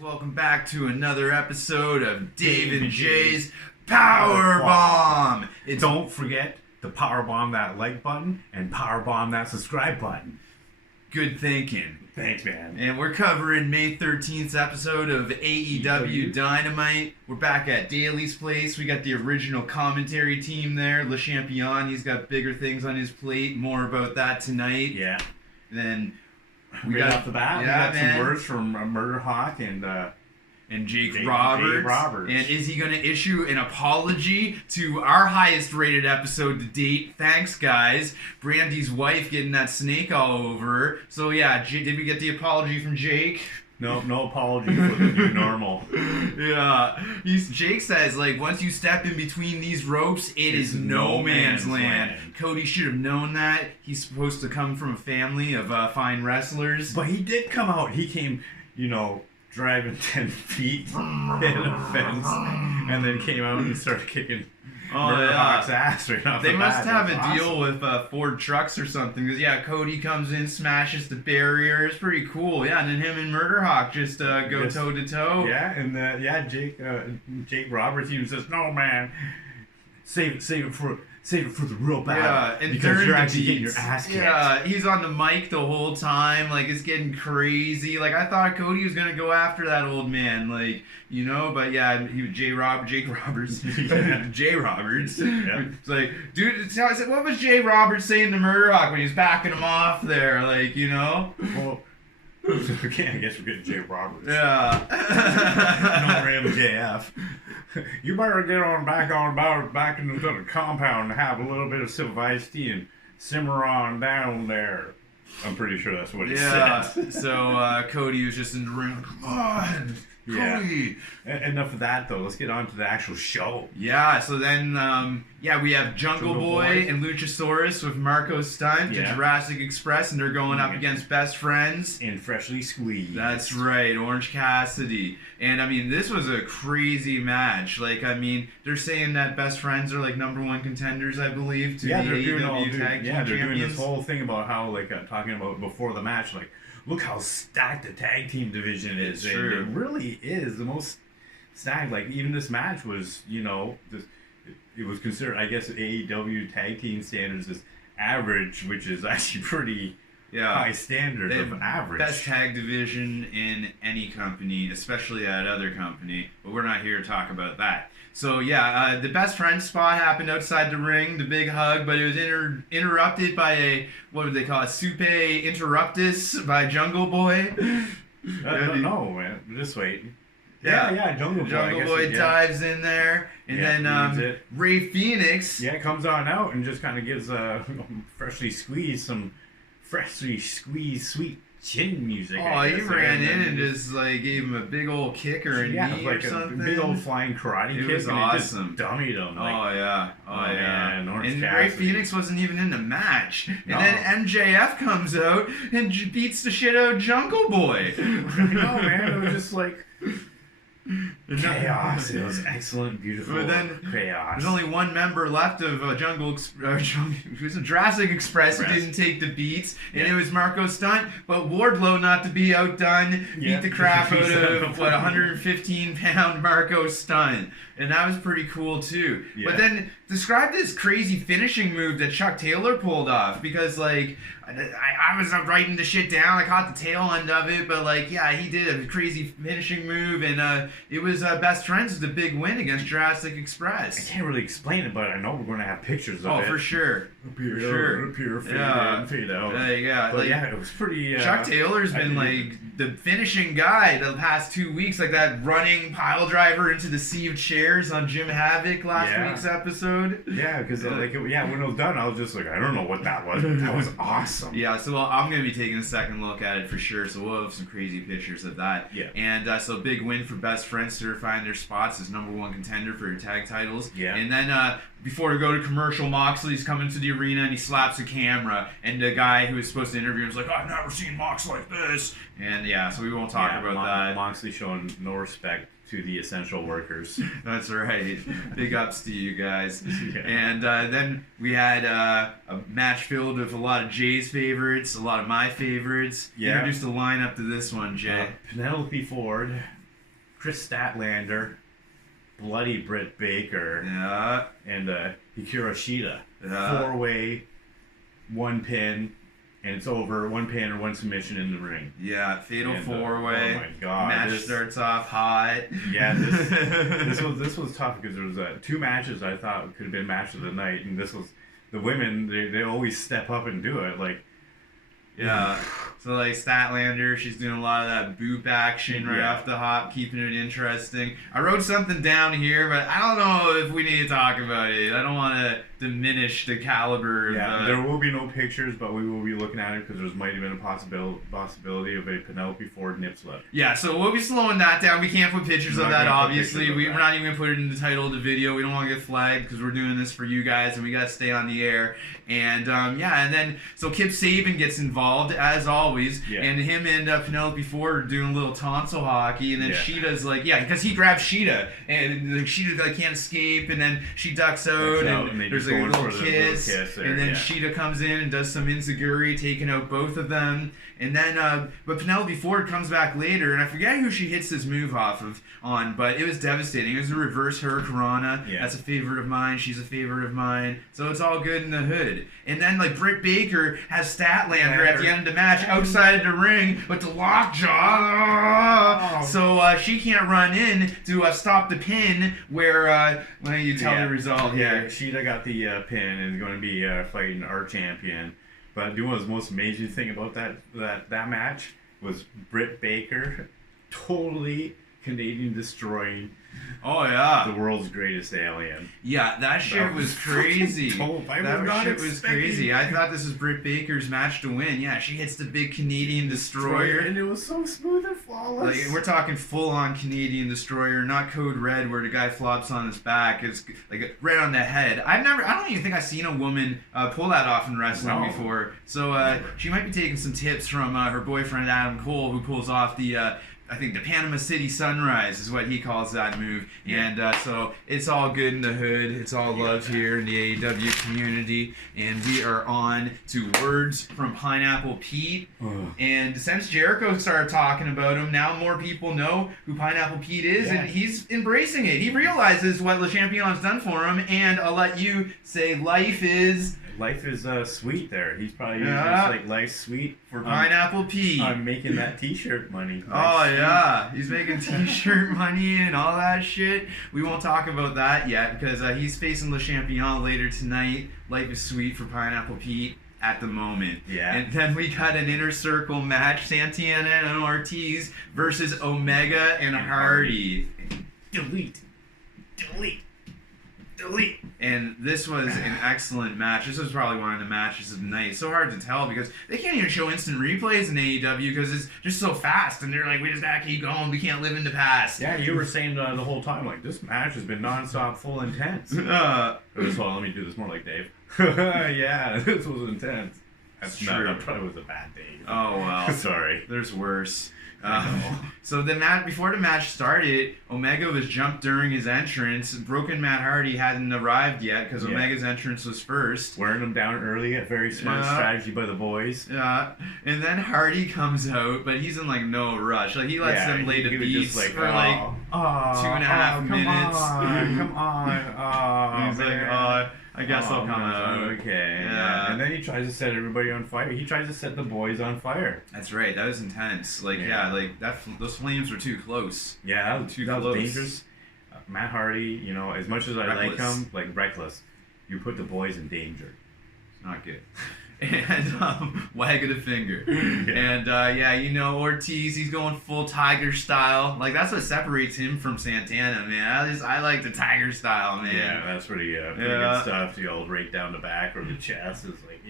Welcome back to another episode of Dave and Jay's Powerbomb. Don't forget to powerbomb that like button and powerbomb that subscribe button. Good thinking. Thanks, man. And we're covering May 13th episode of AEW Dynamite. We're back at Daly's place. We got the original commentary team there. Le Champion, he's got bigger things on his plate. More about that tonight. Yeah. Then we got off the bat. Yeah, we got some words from Murderhawk and Jake Roberts. And is he going to issue an apology to our highest rated episode to date? Thanks, guys. Brandy's wife getting that snake all over her. So, yeah, did we get the apology from Jake? No apology for the new normal. Yeah. Jake says, once you step in between these ropes, it is no man's land. Cody should have known that. He's supposed to come from a family of fine wrestlers. But he did come out. He came, driving 10 feet in a fence, and then came out and started kicking Murderhawk's ass right off the bat. They must have a deal with Ford Trucks or something, because, Cody comes in, smashes the barrier. It's pretty cool, and then him and Murderhawk just go toe-to-toe. Yeah, and, Jake Roberts even says, no, man, save it for the real battle. Yeah, and because you're actually getting your ass kicked. Yeah, he's on the mic the whole time. It's getting crazy. I thought Cody was gonna go after that old man. But yeah, he was Jake Roberts. Jay Roberts. Yeah. It's dude, I said, what was Jay Roberts saying to Murderhawk when he was backing him off there? Well, okay, I guess we're getting Jay Roberts. Yeah. No random JF. You better get back into the compound and have a little bit of civil iced tea and simmer on down there. I'm pretty sure that's what he said. So Cody was just in the ring. Come on, Cody. Yeah. Enough of that, though. Let's get on to the actual show. Yeah, so then, we have Jungle Boy and Luchasaurus with Marko Stunt to Jurassic Express, and they're going up against Best Friends. And Freshly Squeezed. That's right, Orange Cassidy. And, this was a crazy match. They're saying that Best Friends are, number one contenders, I believe, to the AEW Tag Team Champions. They're doing this whole thing about how, talking about before the match, look how stacked the tag team division is. It's true. It really is the most stacked. Even this match was, it was considered, I guess, AEW tag team standards as average, which is actually pretty high standard of average. Best tag division in any company, especially that other company. But we're not here to talk about that. So the Best Friend spot happened outside the ring, the big hug, but it was interrupted by a, what would they call it, Supe Interruptus by Jungle Boy. No, man, just wait. Yeah, Jungle Boy. Jungle Boy dives in there, and then Ray Phoenix. Yeah, comes on out and just kind of gives freshly squeezed sweet chin music. Oh, he ran in and just gave him a big old kick or a knee or something. A big old flying karate kick. It was awesome. It just dummied him. Man, and Ray Phoenix wasn't even in the match. And then MJF comes out and beats the shit out of Jungle Boy. No, man, it was just chaos. It was excellent, beautiful chaos. There's only one member left of Jurassic Express who didn't take the beats, and it was Marko Stunt. But Wardlow, not to be outdone, beat the crap out of 115-pound Marko Stunt, and that was pretty cool too. Yeah. But then describe this crazy finishing move that Chuck Taylor pulled off, because I was writing the shit down. I caught the tail end of it, but he did a crazy finishing move, and it was Best Friends with a big win against Jurassic Express. I can't really explain it, but I know we're going to have pictures of it. Oh, for sure. Fade out. It was pretty... Chuck Taylor's been the finishing guy the past 2 weeks, that running pile driver into the sea of chairs on Jim Havoc last week's episode. Yeah, because when it was done, I was just I don't know what that was. That was awesome. Yeah, so I'm going to be taking a second look at it for sure, so we'll have some crazy pictures of that. Yeah. And so big win for Best Friends, certifying their spots as number one contender for your tag titles. Yeah. And then before we go to commercial, Moxley's coming to the arena and he slaps a camera, and the guy who was supposed to interview him was I've never seen Mox like this. And so we won't talk about that. Moxley showing no respect to the essential workers. That's right. Big ups to you guys. Yeah. And then we had a match filled with a lot of Jay's favorites, a lot of my favorites. Yeah. Introduce the lineup to this one, Jay. Penelope Ford, Kris Statlander, bloody Britt Baker, and Hikaru Shida. 4-way, 1 pin, and it's over. 1 pin or 1 submission in the ring. Yeah, fatal 4-way. Oh my god! Match starts off hot. Yeah, this was tough because there was 2 matches I thought could have been match of the night, and this was the women. They always step up and do it like. Yeah, so like Statlander, she's doing a lot of that boop action right off the hop, keeping it interesting. I wrote something down here, but I don't know if we need to talk about it. I don't want to diminish the caliber. Yeah, there will be no pictures, but we will be looking at it because there might have been a possibility of a Penelope Ford nip slip. Yeah, so we'll be slowing that down. We can't put pictures of that, obviously. We're not even going to put it in the title of the video. We don't want to get flagged because we're doing this for you guys, and we got to stay on the air. And and then so Kip Sabian gets involved as always, and him and Penelope Ford are doing a little tonsil hockey, and then Shida's like, because he grabs Shida, and Shida like can't escape, and then she ducks out, and there's like a little kiss there, and then Shida comes in and does some enziguri, taking out both of them, and then but Penelope Ford comes back later, and I forget who she hits this move on, but it was devastating. It was a reverse hurricanrana. That's a favorite of mine. She's a favorite of mine, so it's all good in the hood. And then like Britt Baker has Statlander at the end of the match outside of the ring with the lockjaw, so she can't run in to stop the pin. Where when you tell the result, Shida got the pin and is going to be fighting our champion. But the most amazing thing about that match was Britt Baker totally Canadian destroying. Oh yeah, the world's greatest alien. Yeah, that shit was crazy. That shit was crazy. I thought this was Britt Baker's match to win. Yeah, she hits the big Canadian destroyer, and it was so smooth and flawless. Like we're talking full-on Canadian destroyer, not Code Red where the guy flops on his back. It's like right on the head. I don't even think I've seen a woman pull that off in wrestling before. So she might be taking some tips from her boyfriend Adam Cole, who pulls off the. I think the Panama City Sunrise is what he calls that move. And so it's all good in the hood. It's all love here in the AEW community. And we are on to words from Pineapple Pete. And since Jericho started talking about him, now more people know who Pineapple Pete is. And he's embracing it. He realizes what Le Champion's done for him. And I'll let you say life is sweet there. He's probably using this like life's sweet for Pineapple Pete. I'm making that t-shirt money. He's making t-shirt money and all that shit. We won't talk about that yet because he's facing Le Champion later tonight. Life is sweet for Pineapple Pete at the moment. And then we got an Inner Circle match, Santana and Ortiz versus Omega and Hardy. Delete. And this was an excellent match. This was probably one of the matches of the night. It's so hard to tell because they can't even show instant replays in AEW because it's just so fast. And they're like, we just gotta keep going. We can't live in the past. Yeah, you were saying the whole time, like, this match has been nonstop, full intense. Let me do this more like Dave. This was intense. That's true. That probably was a bad day. Oh, well. Sorry. There's worse. So before the match started, Omega was jumped during his entrance. Broken Matt Hardy hadn't arrived yet because Omega's entrance was first. Wearing him down early, a very smart strategy by the boys. And then Hardy comes out, but he's in like no rush. Like he lets them lay the beats for like 2.5 minutes. Come on. He's like, I guess I'll come out. Okay. And then he tries to set everybody on fire. He tries to set the boys on fire. That's right. That was intense. Like those flames were too close. Yeah, that was dangerous. Matt Hardy, as much as I like him, like reckless. You put the boys in danger. It's not good. And wag of the finger. And Ortiz, he's going full Tiger style. Like that's what separates him from Santana, man. I like the Tiger style, man. Yeah, that's pretty good stuff. Right down the back or the chest is like,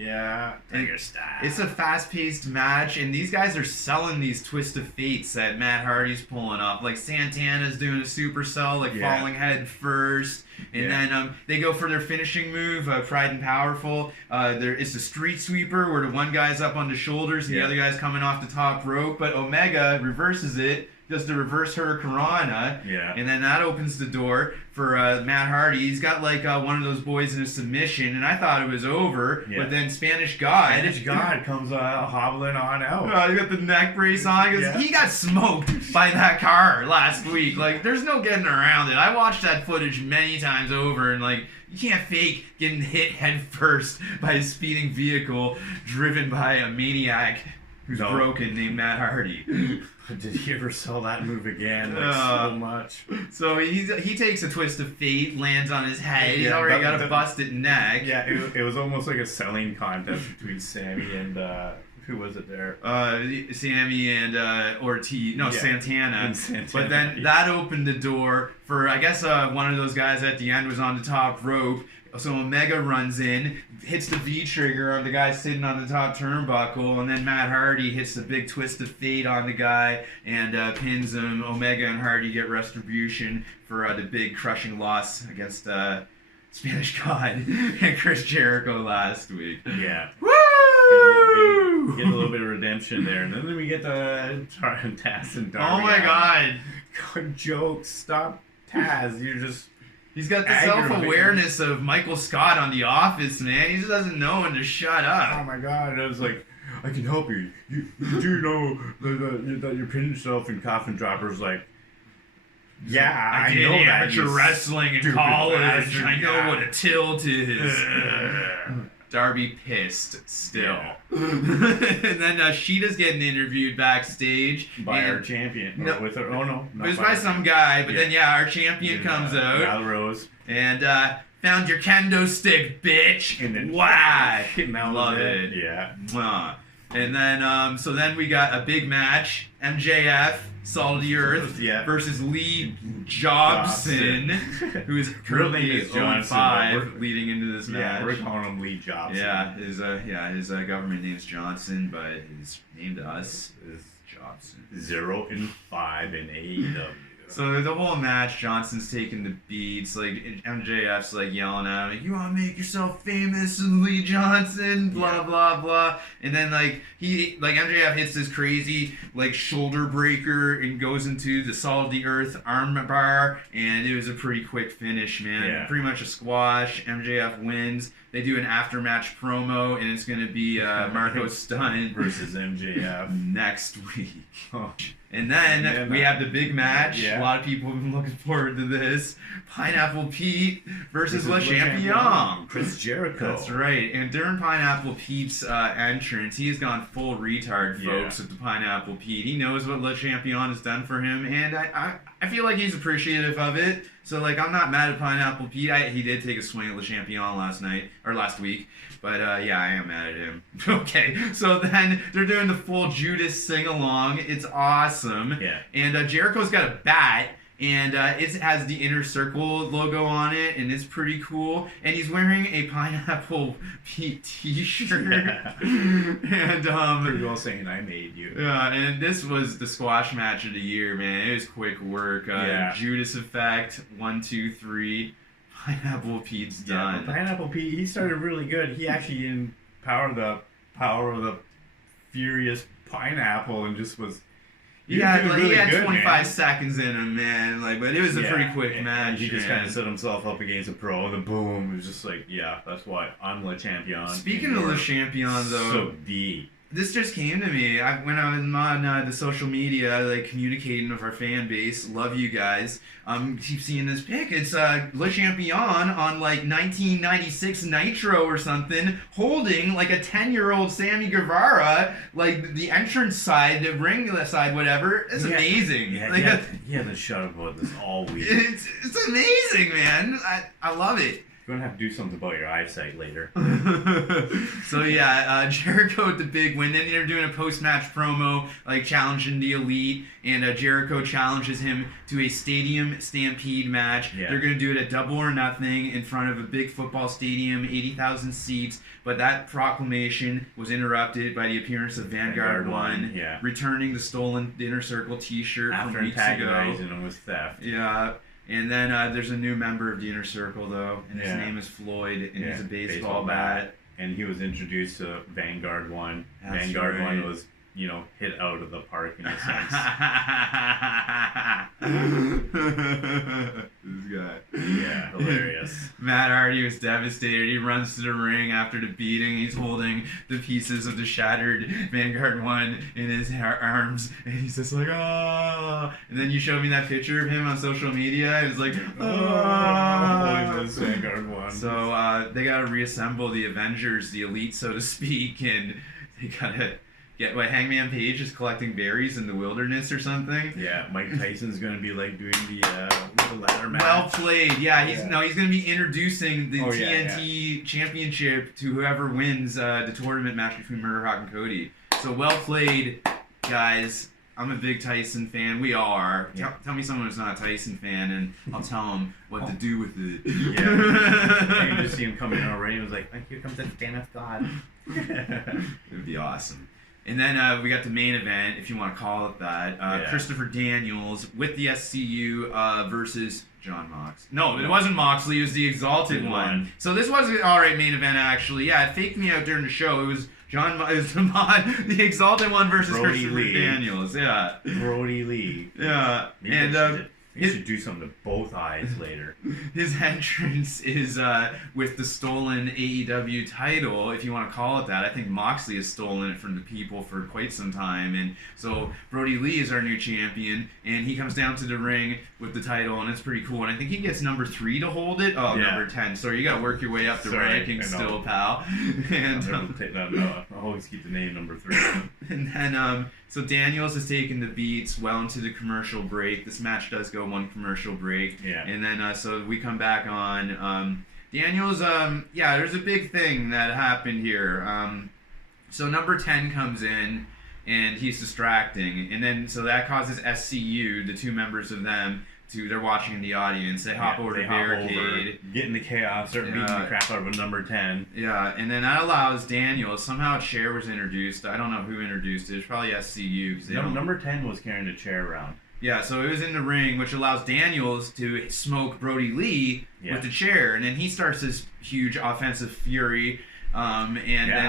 Tiger style. It's a fast-paced match, and these guys are selling these twist of fates that Matt Hardy's pulling off. Like Santana's doing a supercell, falling head first. And then they go for their finishing move, Pride and Powerful. It's a street sweeper where the one guy's up on the shoulders and the other guy's coming off the top rope. But Omega reverses it. does the reverse hurricanrana. Yeah. And then that opens the door for Matt Hardy. He's got like one of those boys in a submission, and I thought it was over. Yeah. But then Spanish God comes hobbling on out. He got the neck brace on. He got smoked by that car last week. Like, there's no getting around it. I watched that footage many times over, and like, you can't fake getting hit head first by a speeding vehicle driven by a maniac who's broken named Matt Hardy. Did he ever sell that move again? Like, so much. So he takes a twist of fate, lands on his head. He's already got a busted neck. Yeah, it was almost like a selling contest between Sammy and who was it there? Sammy and Ortiz. No, Santana. But then that opened the door for, I guess, one of those guys at the end was on the top rope. So Omega runs in, hits the V trigger on the guy sitting on the top turnbuckle, and then Matt Hardy hits the big twist of fate on the guy and pins him. Omega and Hardy get retribution for the big crushing loss against Spanish God and Chris Jericho last week. Yeah. Woo! Get a little bit of redemption there, and then we get the Tazz and Darby. Oh my God! God, jokes. Stop, Tazz. You're just. He's got the self-awareness of Michael Scott on The Office, man. He just doesn't know when to shut up. Oh my God! I was like, I can help you. You do know that you're pinning yourself in coffin droppers, like. Yeah, I know amateur wrestling in college. I know what a tilt is. Darby pissed still. Yeah. And then Shida's getting interviewed backstage by our champion. No, with her. Oh no, it was by some guy. But then our champion comes out. Rose. And found your kendo stick, bitch. And then whack. Love it. Yeah. And then so then we got a big match. MJF. Salt of the Earth versus Lee Jobson, who is currently 0-5 leading into this match. Yeah, we're calling him Lee Jobson. Yeah, his government name's Johnson, but his name to us is Jobson. 0-5 in AEW. So the whole match, Johnson's taking the beats, like MJF's like yelling at him, "You want to make yourself famous, Lee Johnson?" Blah blah blah. And then like MJF hits this crazy like shoulder breaker and goes into the Salt of the Earth arm bar, and it was a pretty quick finish, man. Yeah. Pretty much a squash. MJF wins. They do an after-match promo, and it's gonna be Marko Stunt versus MJF next week. And then we have the big match. Yeah. A lot of people have been looking forward to this. Pineapple Pete versus Le Champion. Chris Jericho. That's right. And during Pineapple Pete's entrance, he has gone full retard, folks, with the Pineapple Pete. He knows what Le Champion has done for him, and I feel like he's appreciative of it. So, like, I'm not mad at Pineapple Pete. He did take a swing at Le Champion last week. But, yeah, I am mad at him. Okay, so then they're doing the full Judas sing-along. It's awesome. Yeah. And Jericho's got a bat, and it has the Inner Circle logo on it, and it's pretty cool. And he's wearing a Pineapple Pete t-shirt. Yeah. And, pretty well saying I made you. Yeah, and this was the squash match of the year, man. It was quick work. Judas Effect, 1, 2, 3. Pineapple Pete's done. Pineapple Pete, he started really good. He actually empowered the power of the furious pineapple and just was. He had 25 seconds in him, man. Like, but it was a pretty quick match. He just kind of set himself up against a pro, and then boom, it was just like, that's why I'm Le Champion. Speaking of Le Champion, though, so deep. This just came to me when I was on the social media, like communicating with our fan base. Love you guys. Keep seeing this pic. It's Le Champion on like 1996 Nitro or something, holding like a 10-year-old Sammy Guevara, like the entrance side, the ring side, whatever. It's amazing. Yeah, he hasn't shut up about this all week. It's amazing, man. I love it. You're going to have to do something about your eyesight later. So Jericho with the big win. Then they're doing a post-match promo, like challenging the Elite, and Jericho challenges him to a stadium stampede match. Yeah. They're going to do it at Double or Nothing in front of a big football stadium, 80,000 seats. But that proclamation was interrupted by the appearance of Vanguard One, returning the stolen Inner Circle T-shirt after from weeks ago. Antagonizing him with theft. Yeah. And then there's a new member of the Inner Circle, though, and his name is Floyd, and he's a baseball bat. And he was introduced to Vanguard One. That's Vanguard right. One was, hit out of the park in a sense. This guy. Yeah, hilarious. Matt Hardy was devastated. He runs to the ring after the beating. He's holding the pieces of the shattered Vanguard 1 in his arms, and he's just like, oh. And then you showed me that picture of him on social media. It was like, oh. Holding this Vanguard 1. So they gotta reassemble the Avengers, the Elite, so to speak, and they gotta get Hangman Page is collecting berries in the wilderness or something. Yeah, Mike Tyson's gonna be like doing the ladder match. Well played. Yeah, he's gonna be introducing the TNT Championship to whoever wins the tournament match between Murderhawk and Cody. So well played, guys. I'm a big Tyson fan. We are. Yeah. Tell me someone who's not a Tyson fan, and I'll tell him what to do with it. Yeah. You can just see him coming in already. It was like, here comes the stand of God. It would be awesome. And then we got the main event, if you want to call it that. Christopher Daniels with the SCU versus Jon Moxley. No, it wasn't Moxley. It was the Exalted One. So this was an alright main event, actually. Yeah, it faked me out during the show. It was the Exalted One versus Brodie Christopher Lee. Daniels. Yeah. Brodie Lee. Yeah. Maybe And he should do something to both eyes later. His entrance is with the stolen AEW title, if you want to call it that. I think Moxley has stolen it from the people for quite some time. And so Brodie Lee is our new champion, and he comes down to the ring with the title, and it's pretty cool. And I think he gets number 3 to hold it. Oh, number 10. So you got to work your way up the rankings still, pal. And I'll always keep the name number 3. And then, so Daniels is taking the beats well into the commercial break. This match does go one commercial break. Yeah. And then, so we come back on. Daniels, there's a big thing that happened here. So number 10 comes in, and he's distracting. And then, so that causes SCU, the 2 members of them, they're watching in the audience. They hop over the barricade. Get in the chaos, start beating the crap out of a number 10. Yeah, and then that allows Daniels, somehow a chair was introduced. I don't know who introduced it. It's probably SCU. Number 10 was carrying a chair around. Yeah, so it was in the ring, which allows Daniels to smoke Brodie Lee with the chair. And then he starts this huge offensive fury. I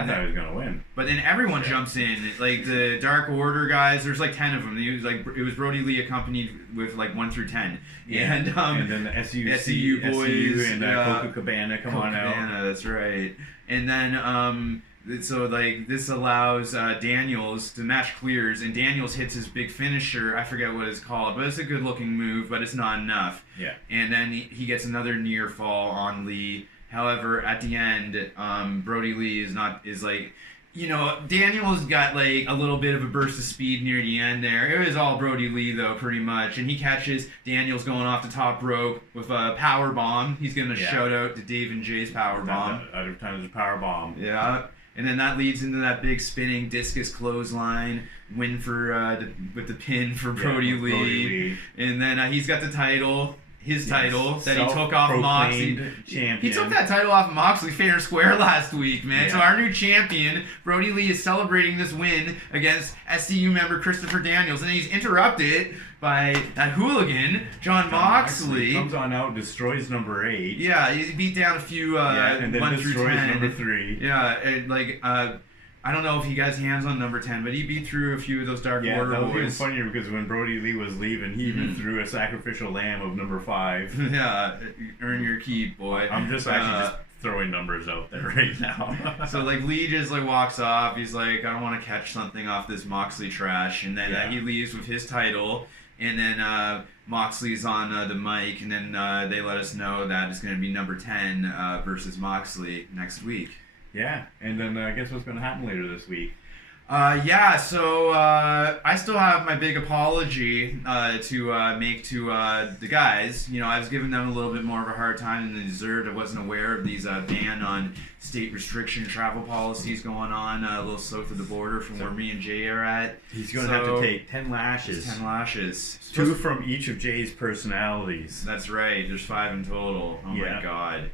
thought he was gonna win. But then everyone jumps in, like the Dark Order guys. There's like 10 of them. It was Brodie Lee accompanied with like 1 through 10. Yeah. And then the SCU boys and Coca Cabana come on out. That's right. And then so like this allows Daniels, the match clears, and Daniels hits his big finisher. I forget what it's called, but it's a good looking move, but it's not enough. Yeah. And then he gets another near fall on Lee. However, at the end, Brodie Lee is like, Daniels got like a little bit of a burst of speed near the end there. It was all Brodie Lee though, pretty much, and he catches Daniels going off the top rope with a power bomb. He's gonna shout out to Dave and Jay's power bomb. Other times a power bomb. Yeah. And then that leads into that big spinning discus clothesline win for with the pin for Brodie Lee. And then he's got the title. His title that he took off Moxley. Champion. He took that title off Moxley fair and square last week, man. Yeah. So our new champion, Brodie Lee, is celebrating this win against SCU member Christopher Daniels, and he's interrupted by that hooligan, Jon Moxley. Comes on out, destroys number 8. Yeah, he beat down a few and then 1 through 10. Number 3. Yeah, and I don't know if he got his hands on number 10, but he beat through a few of those Dark Order boys. Yeah, that was even funnier because when Brodie Lee was leaving, he even threw a sacrificial lamb of number 5. Yeah, earn your keep, boy. I'm just just throwing numbers out there right now. So like Lee just like walks off. He's like, I don't want to catch something off this Moxley trash, and then he leaves with his title. And then Moxley's on the mic, and then they let us know that it's going to be number 10 versus Moxley next week. Yeah, and then guess what's going to happen later this week? So I still have my big apology to make to the guys. I was giving them a little bit more of a hard time than they deserved. I wasn't aware of these ban on state restriction travel policies going on a little south of the border from where me and Jay are at. He's going to have to take 10 lashes. 10 lashes. 2 from each of Jay's personalities. That's right. There's 5 in total. Oh my God.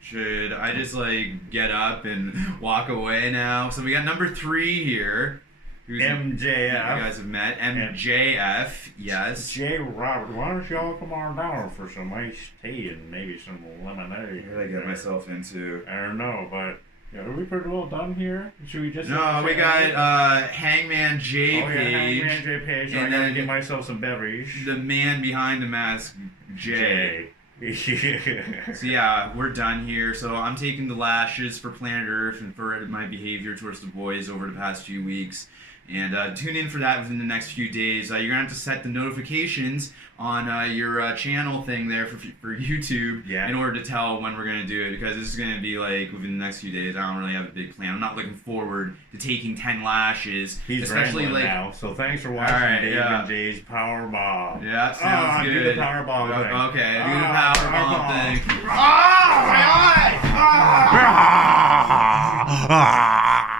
Should I just like get up and walk away now? So we got number 3 here. Who's MJF. You guys have met. MJF, yes. Jay Robert, why don't y'all come on down for some iced tea and maybe some lemonade? What did I get myself into? I don't know, but Yeah, are we pretty well done here? Should we just... No, we got Hangman J Page. Hangman J Page. And I then gotta get myself some beverage. The man behind the mask, Jay. So yeah, we're done here. So I'm taking the lashes for Planet Earth and for my behavior towards the boys over the past few weeks. And tune in for that within the next few days. You're going to have to set the notifications on your channel thing there for YouTube in order to tell when we're going to do it, because this is going to be like within the next few days. I don't really have a big plan. I'm not looking forward to taking 10 lashes. He's especially like now. So thanks for watching Dave and Dave's Powerbomb. Yeah, sounds good. Do the Powerbomb thing. Okay, do the Powerbomb thing.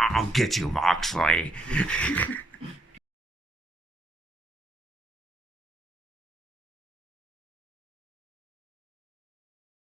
I'll get you, Moxley.